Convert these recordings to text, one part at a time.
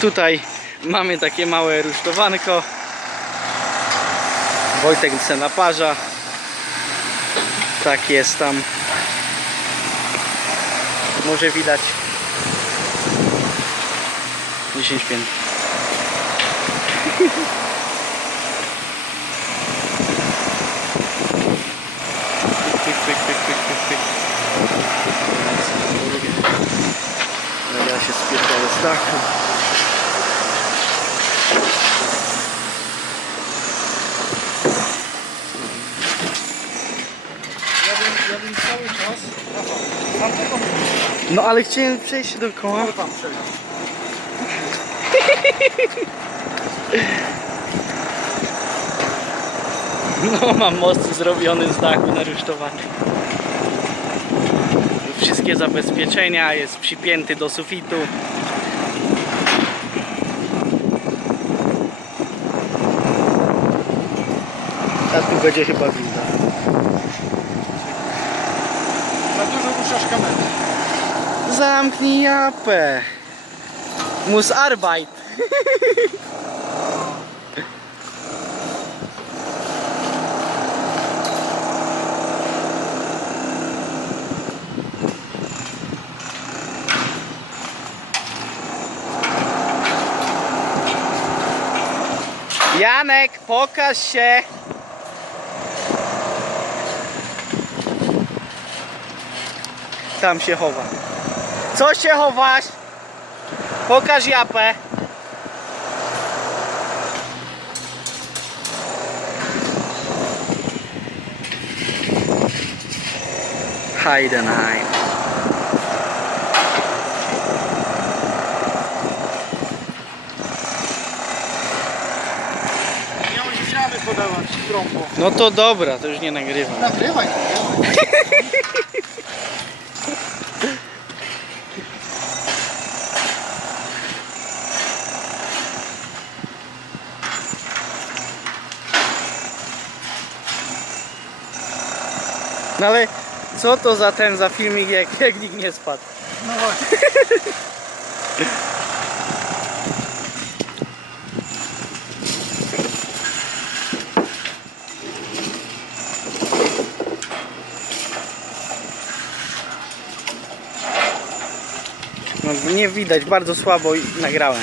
Tutaj mamy takie małe rusztowanko. Wojtek se naparza. Tak jest tam. Może widać 10 pięt. Pyk, dachu. Ja bym, ja bym cały czas... No ale chciałem przejść dookoła. może pan przejść. No mam most zrobiony z dachu narusztowany. Wszystkie zabezpieczenia, jest przypięty do sufitu. A tu będzie chyba winda. Ruszasz kamerę. Zamknij japę. Mus Arbeit. Janek, pokaż się. Tam się chowa. Co się chowasz? Pokaż japę. Heidenheim. Podawać trąbą. No to dobra, to już nie nagrywam. Nagrywaj, nagrywaj. No ale co to za ten za filmik jak, jak nikt nie spadł? No właśnie. No, nie widać, bardzo słabo i nagrałem.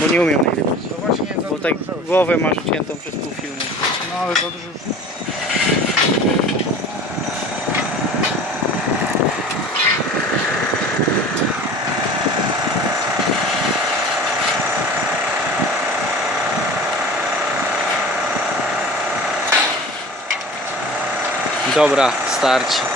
Bo nie umiem właśnie za Bo tak głowę masz uciętą przez pół filmu. No ale za dużo już... Dobra, starczy.